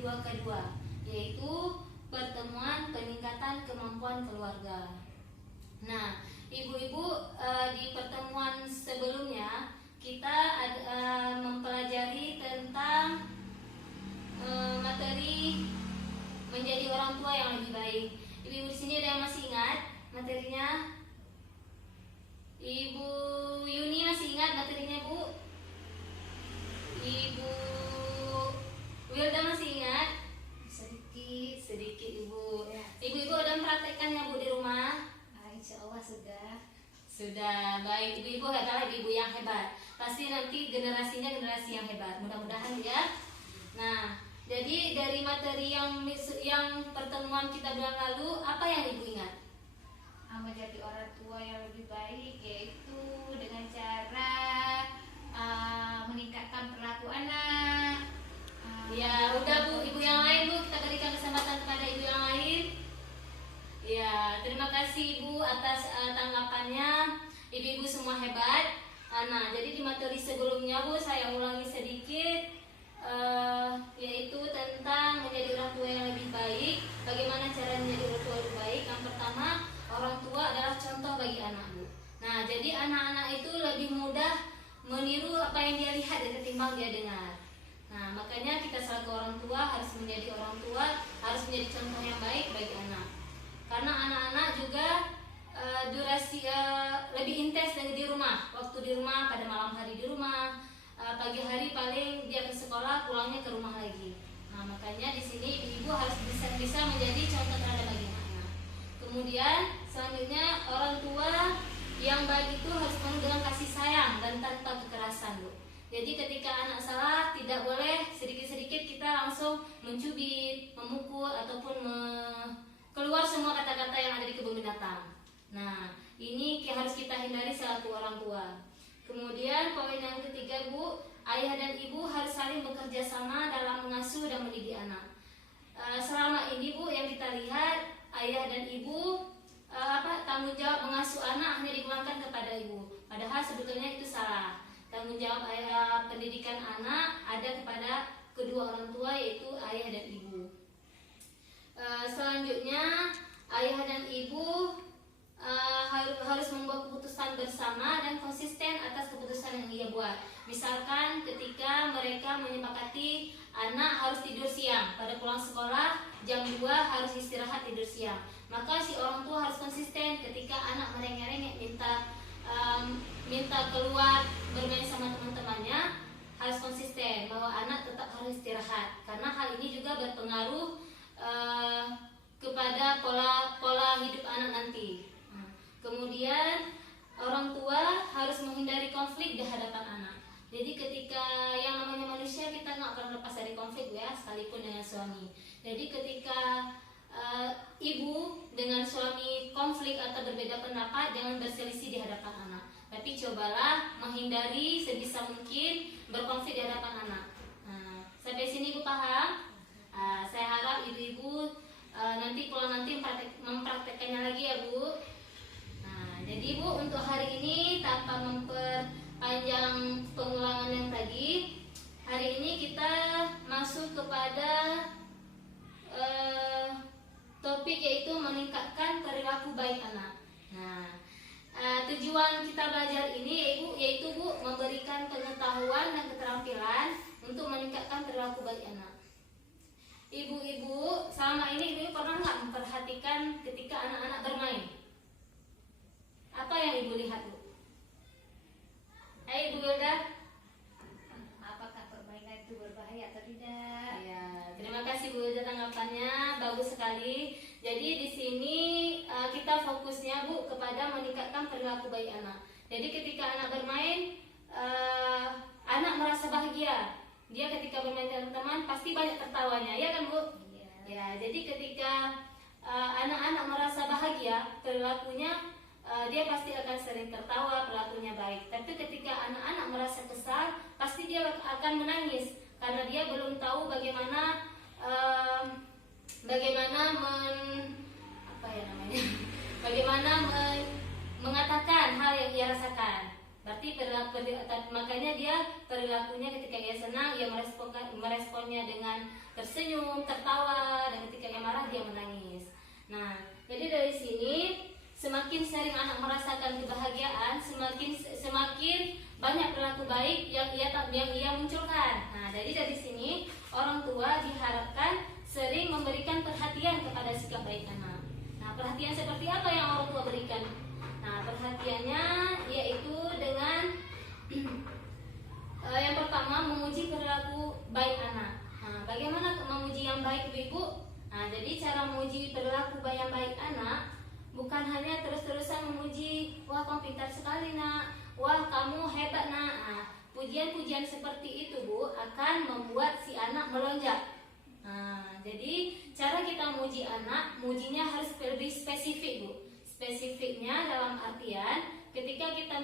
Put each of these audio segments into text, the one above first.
kedua, yaitu pertemuan peningkatan kemampuan keluarga. Nah, ibu-ibu, di pertemuan sebelumnya kita mempelajari tentang materi menjadi orang tua yang lebih baik. Ibu-ibu di sini ada yang masih ingat materinya? Ibu Yuni masih ingat materinya, Bu? Ibu Wilda masih ingat? Sedikit Ibu. Ya. Ibu-ibu udah mempraktekkannya, Bu, di rumah? Insya Allah sudah. Sudah, baik. Ibu-ibu adalah ibu yang hebat. Pasti nanti generasinya generasi yang hebat. Mudah-mudahan ya. Nah, jadi dari materi yang pertemuan kita bulan lalu, apa yang Ibu ingat? Menjadi orang tua yang lebih baik, yaitu dengan cara meningkatkan perilaku anak. Ya, udah Bu, ibu yang lain Bu, kita berikan kesempatan kepada ibu yang lain. Ya, terima kasih Ibu atas tanggapannya. Ibu-ibu semua hebat. Nah, jadi di materi sebelumnya Bu, saya ulangi sedikit, yaitu tentang menjadi orang tua yang lebih baik. Bagaimana cara menjadi orang tua lebih baik? Yang pertama, orang tua adalah contoh bagi anak, Bu. Nah, jadi anak-anak itu lebih mudah meniru apa yang dia lihat ketimbang dia dengar. Nah, makanya kita selaku orang tua harus menjadi orang tua, harus menjadi contoh yang baik bagi anak. Karena anak-anak juga durasi lebih intens dari di rumah. Waktu di rumah, pada malam hari di rumah, pagi hari paling dia ke sekolah, pulangnya ke rumah lagi. Nah, makanya di sini ibu harus bisa menjadi contoh terhadap bagi anak. Kemudian selanjutnya orang tua yang baik itu harus penuh dengan kasih sayang dan tanpa kekerasan, Bu. Jadi ketika anak salah, tidak boleh sedikit-sedikit kita langsung mencubit, memukul ataupun keluar semua kata-kata yang ada di kebun binatang. Nah, ini harus kita hindari selaku orang tua. Kemudian poin yang ketiga, Bu, ayah dan ibu harus saling bekerja sama dalam mengasuh dan mendidik anak. Selama ini, Bu, yang kita lihat ayah dan ibu tanggung jawab mengasuh anak hanya dipulangkan kepada ibu. Padahal sebetulnya itu salah. Tanggung jawab pendidikan anak ada kepada kedua orang tua, yaitu ayah dan ibu. Selanjutnya ayah dan ibu harus membuat keputusan bersama dan konsisten atas keputusan yang ia buat. Misalkan ketika mereka menyepakati anak harus tidur siang, pada pulang sekolah jam 2 harus istirahat tidur siang, maka si orang tua harus konsisten. Ketika anak merengek-rengek minta keluar bermain sama teman-temannya, harus konsisten bahwa anak tetap harus istirahat, karena hal ini juga berpengaruh kepada pola hidup anak nanti. Kemudian orang tua harus menghindari konflik di hadapan anak. Jadi ketika yang namanya manusia, kita nggak pernah lepas dari konflik ya, sekalipun dengan suami. Jadi ketika ibu dengan suami konflik atau berbeda pendapat, jangan berselisih di hadapan anak. Tapi cobalah menghindari sebisa mungkin berkonflik di hadapan anak. Sampai sini ibu paham? Saya harap ibu-ibu nanti pulang nanti mempraktekkannya lagi ya, Bu. Jadi Bu, untuk hari ini tanpa memperpanjang pengulangan yang tadi, hari ini kita masuk kepada topik yaitu meningkatkan perilaku baik anak. Nah, tujuan kita belajar ini yaitu Bu, memberikan pengetahuan dan keterampilan untuk meningkatkan perilaku baik anak. Ibu-ibu, selama ini ibu pernah nggak memperhatikan ketika anak-anak bermain? Apa yang ibu lihat, Bu? Ibu Wilda, Apakah permainan itu berbahaya atau tidak? ya, terima kasih Bu Wilda tanggapannya, bagus sekali. Jadi di sini kita fokusnya Bu kepada meningkatkan perilaku baik anak. Jadi ketika anak bermain, anak merasa bahagia. Dia ketika bermain dengan teman pasti banyak tertawanya, ya kan Bu? Iya. Ya, jadi ketika anak-anak merasa bahagia, perilakunya dia pasti akan sering tertawa, perilakunya baik. Tapi ketika anak-anak merasa kesal, pasti dia akan menangis karena dia belum tahu bagaimana mengatakan hal yang ia rasakan. Berarti makanya dia perilakunya ketika ia senang, ia meresponnya dengan tersenyum, tertawa, dan ketika ia marah dia menangis. Nah, jadi dari sini semakin sering anak merasakan kebahagiaan, semakin banyak perilaku baik yang ia munculkan. Nah, jadi dari sini orang tua diharapkan sering memberikan perhatian kepada sikap baik anak. Nah, perhatian seperti apa yang orang tua berikan? Nah, perhatiannya yaitu dengan yang pertama memuji perilaku baik anak. Nah, bagaimana memuji yang baik ibu? Nah, jadi cara memuji perilaku yang baik anak bukan hanya terus-terusan memuji, wah kamu pintar sekali nak, wah kamu hebat nak. Nah, pujian-pujian seperti itu Bu akan membuat si anak melonjak. Nah, jadi cara kita memuji anak, mujinya harus lebih spesifik Bu. Spesifiknya dalam artian ketika kita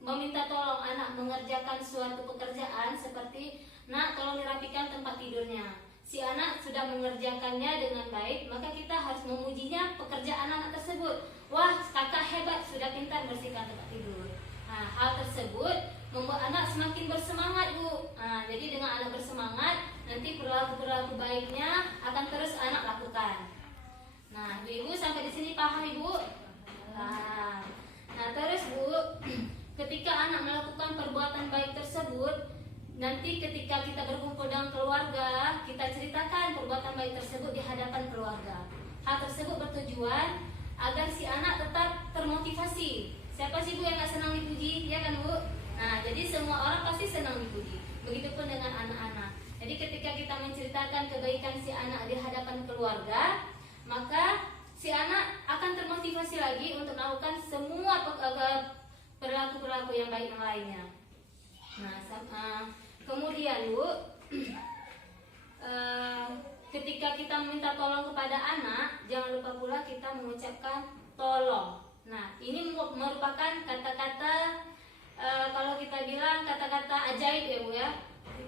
meminta tolong anak mengerjakan suatu pekerjaan seperti nak tolong dirapikan tempat tidurnya. Si anak sudah mengerjakannya dengan baik, maka kita harus memujinya pekerjaan anak tersebut. Wah, kakak hebat, sudah pintar bersihkan tempat tidur. Nah, hal tersebut membuat anak semakin bersemangat Bu. Nah, jadi dengan anak bersemangat, nanti perilaku baiknya akan terus anak lakukan. Nah, Ibu sampai di sini paham Ibu? Nah, terus Bu, ketika anak melakukan perbuatan baik tersebut, nanti ketika kita berkumpul dengan keluarga, kita ceritakan perbuatan baik tersebut di hadapan keluarga. Hal tersebut bertujuan agar si anak tetap termotivasi. Siapa sih Bu yang gak senang dipuji? Ya kan Bu? Nah, jadi semua orang pasti senang dipuji. Begitupun dengan anak-anak. Jadi ketika kita menceritakan kebaikan si anak di hadapan keluarga, maka si anak akan termotivasi lagi untuk melakukan semua perilaku-perilaku yang baik yang lainnya. Nah, kemudian Bu, ketika kita meminta tolong kepada anak, jangan lupa pula kita mengucapkan tolong. Nah, ini merupakan kata-kata, kalau kita bilang kata-kata ajaib ya Bu ya.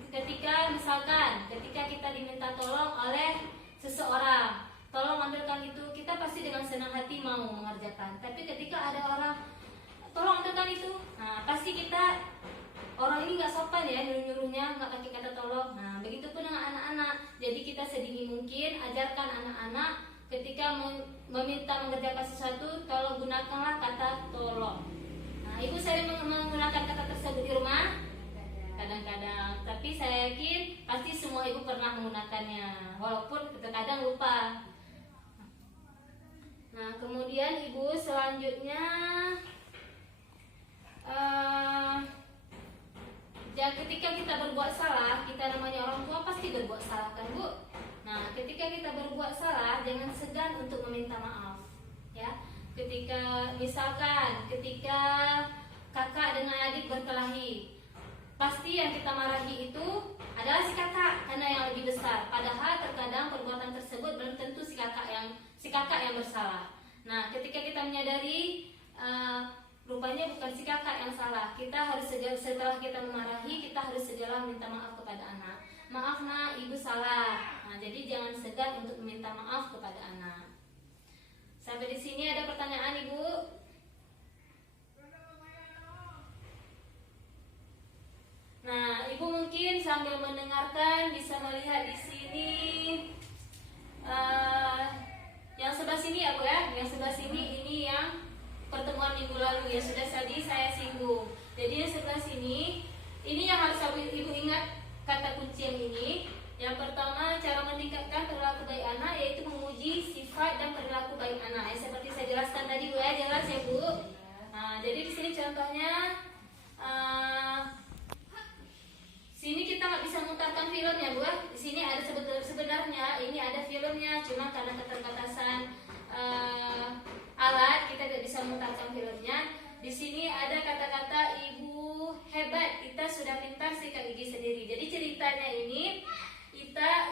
Ketika misalkan, ketika kita diminta tolong oleh seseorang, tolong ambilkan itu, kita pasti dengan senang hati mau mengerjakan. Tapi ketika ada orang, tolong ambilkan itu, nah pasti kita, orang ini nggak sopan ya nyuruh-nyuruhnya, nggak pakai kata tolong. Nah, begitu pun dengan anak-anak. Jadi kita sedini mungkin ajarkan anak-anak ketika meminta mengerjakan sesuatu, tolong gunakanlah kata tolong. Nah, Ibu sering menggunakan kata tersebut di rumah? Kadang-kadang, tapi saya yakin pasti semua ibu pernah menggunakannya, walaupun terkadang lupa. Nah, kemudian Ibu selanjutnya ketika kita berbuat salah, kita namanya orang tua pasti berbuat salah kan Bu? Nah, ketika kita berbuat salah, jangan segan untuk meminta maaf. Ya, ketika misalkan ketika kakak dengan adik berkelahi, pasti yang kita marahi itu adalah si kakak karena yang lebih besar. Padahal terkadang perbuatan tersebut belum tentu si kakak yang bersalah. Nah, ketika kita menyadari rupanya bukan si kakak yang salah, kita harus setelah kita memarahi, kita harus segera minta maaf kepada anak. Maaf nak, ibu salah. Nah, jadi jangan segan untuk meminta maaf kepada anak. Sampai di sini ada pertanyaan Ibu? Nah, Ibu mungkin sambil mendengarkan bisa melihat di sini yang sebelah sini ya Bu ya. Yang sebelah sini ini yang pertemuan minggu lalu ya, sudah tadi saya singgung. Jadi yang sebelah sini ini yang harus Ibu ingat kata kunci yang ini. Yang pertama, cara meningkatkan perilaku baik anak yaitu memuji sifat dan perilaku baik anak. Ya, seperti saya jelaskan tadi Bu ya, jelas ya Bu. Nah, jadi di sini contohnya sini kita nggak bisa memutarkan filmnya Bu. Di sini ada sebenarnya ini ada filmnya, cuma karena keterbatasan alat kita tidak bisa memutarkan filmnya. Di sini ada kata-kata ibu hebat, Ita sudah pintar sikat gigi sendiri. Jadi ceritanya ini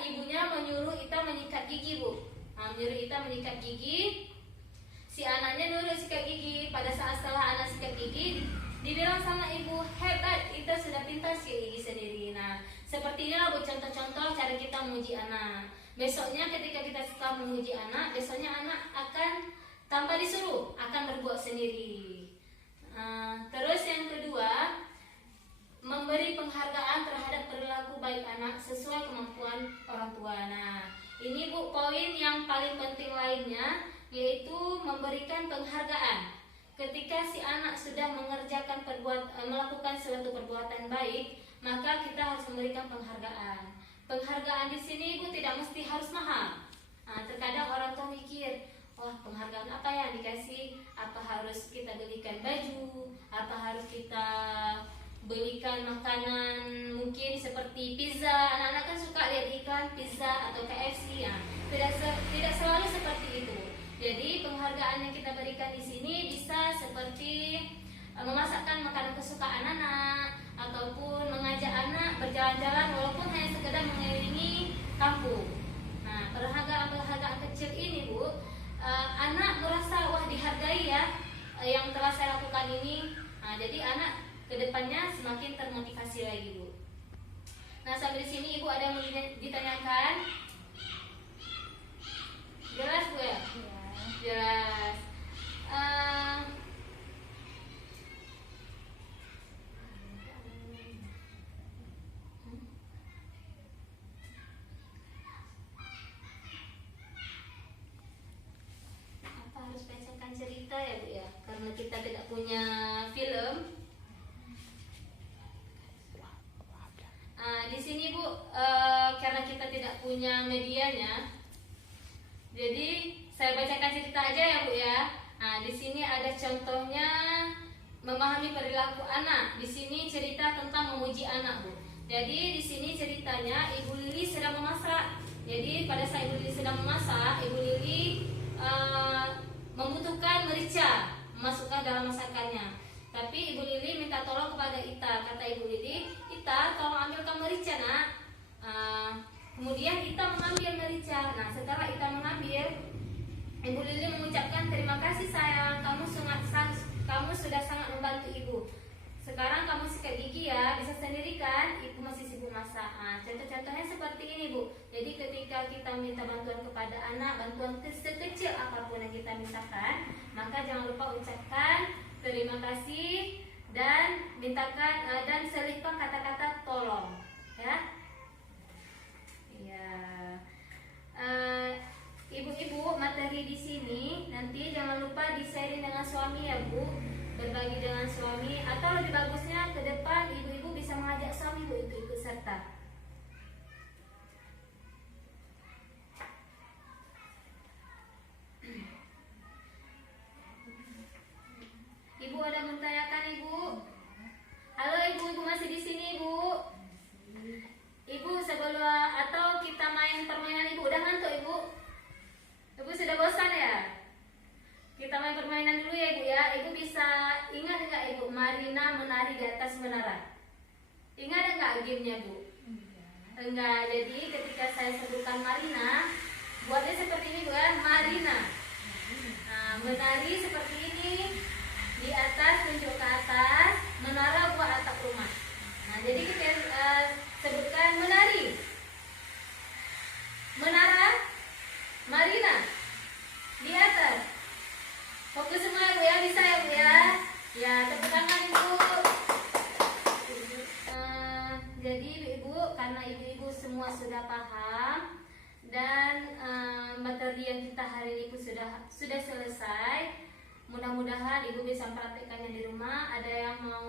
ibunya menyuruh Ita menyikat gigi Bu. Nah, menyuruh Ita menyikat gigi. Si anaknya nurut sikat gigi. Pada saat setelah anak sikat gigi, dibilang sama ibu, hebat, Ita sudah pintar sikat gigi sendiri. Nah, seperti inilah Bu contoh-contoh cara kita memuji anak. Besoknya ketika kita suka memuji anak, besoknya anak akan tanpa disuruh akan berbuat sendiri. Terus poin yang paling penting lainnya yaitu memberikan penghargaan. Ketika si anak sudah melakukan suatu perbuatan baik, maka kita harus memberikan penghargaan. Penghargaan di sini Ibu tidak mesti harus mahal. Nah, terkadang orang tua mikir, wah penghargaan apa yang dikasih? Apa harus kita belikan baju? Apa harus kita belikan makanan mungkin seperti pizza? Anak-anak kan suka lihat iklan pizza atau KFC ya. Tidak selalu seperti itu. Jadi penghargaan yang kita berikan di sini bisa seperti memasakkan makanan kesukaan anak ataupun mengajak anak berjalan-jalan walaupun hanya sekedar mengelilingi kampung. Nah, penghargaan kecil ini Bu, anak merasa wah dihargai ya yang telah saya lakukan ini. Nah, jadi anak kedepannya semakin termotivasi lagi Bu. Nah, sampai di sini Ibu ada yang mau ditanyakan? Jelas Bu ya? Jelas. Apa harus bacakan cerita ya Bu ya? Karena kita tidak punya film. Di sini Bu, karena kita tidak punya medianya, jadi saya bacakan cerita aja ya Bu ya. Nah, di sini ada contohnya memahami perilaku anak. Di sini cerita tentang memuji anak Bu. Jadi di sini ceritanya Ibu Lili sedang memasak. Jadi pada saat Ibu Lili sedang memasak, Ibu Lili membutuhkan merica memasukkan dalam masakannya. Tapi Ibu Lili minta tolong kepada Ita. Kata Ibu Lili, Ita tolong ambilkan merica nak. Kemudian Ita mengambil merica. Nah, setelah Ita mengambil, Ibu Lili mengucapkan terima kasih sayang, kamu sudah sangat membantu Ibu. Sekarang kamu sikat gigi ya, bisa sendiri kan? Ibu masih sibuk masak. Nah, contoh-contohnya seperti ini Bu. Jadi ketika kita minta bantuan kepada anak, bantuan sekecil apapun yang kita mintakan, maka jangan lupa ucapkan terima kasih dan mintakan dan selipkan kata-kata tolong, ya. Ya, ibu-ibu materi di sini nanti jangan lupa di-sharing dengan suami ya Bu, berbagi dengan suami atau lebih bagusnya ke depan ibu-ibu bisa mengajak suami Bu untuk ikut serta. Ibu ada yang menanyakan Ibu? Halo Ibu masih di sini Ibu? Ibu sebelum atau kita main permainan Ibu udah ngantuk Ibu? Ibu sudah bosan ya? Kita main permainan dulu ya Ibu ya. Ibu bisa ingat enggak Ibu Marina menari di atas menara? Ingat enggak gamenya Bu? Enggak. Jadi ketika saya sebutkan Marina, buatnya seperti ini Bu ya, Marina. Nah, menari seperti ini. Di atas tunjuk ke atas, menara buat atap rumah. Nah, jadi kita sebutkan menari, menara, Marina, di atas. Fokus semua ya Bu ya, bisa ya Bu ya. Ya, tepuk tangan Ibu. Jadi Ibu, karena ibu-ibu semua sudah paham dan materi yang kita hari ini sudah selesai. Mudah-mudahan Ibu bisa mempraktikkannya di rumah. Ada yang mau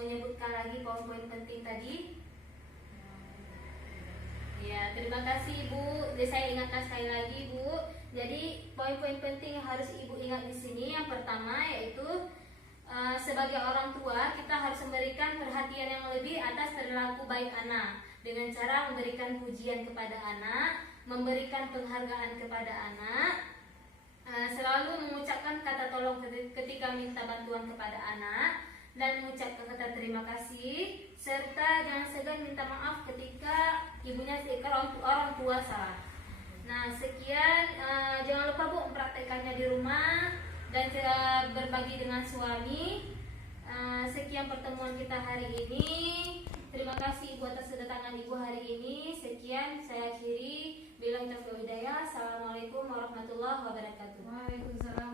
menyebutkan lagi poin-poin penting tadi? Ya, terima kasih Ibu. Jadi saya ingatkan sekali lagi Bu. Jadi poin-poin penting yang harus Ibu ingat di sini, yang pertama yaitu sebagai orang tua kita harus memberikan perhatian yang lebih atas perilaku baik anak dengan cara memberikan pujian kepada anak, memberikan penghargaan kepada anak. Selalu mengucapkan kata tolong ketika minta bantuan kepada anak dan mengucapkan kata terima kasih, serta jangan segan minta maaf ketika orang tua salah. Nah, sekian, jangan lupa Bu mempraktekannya di rumah dan berbagi dengan suami. Sekian pertemuan kita hari ini. Terima kasih Ibu atas kedatangan Ibu hari ini. Sekian, saya akhiri.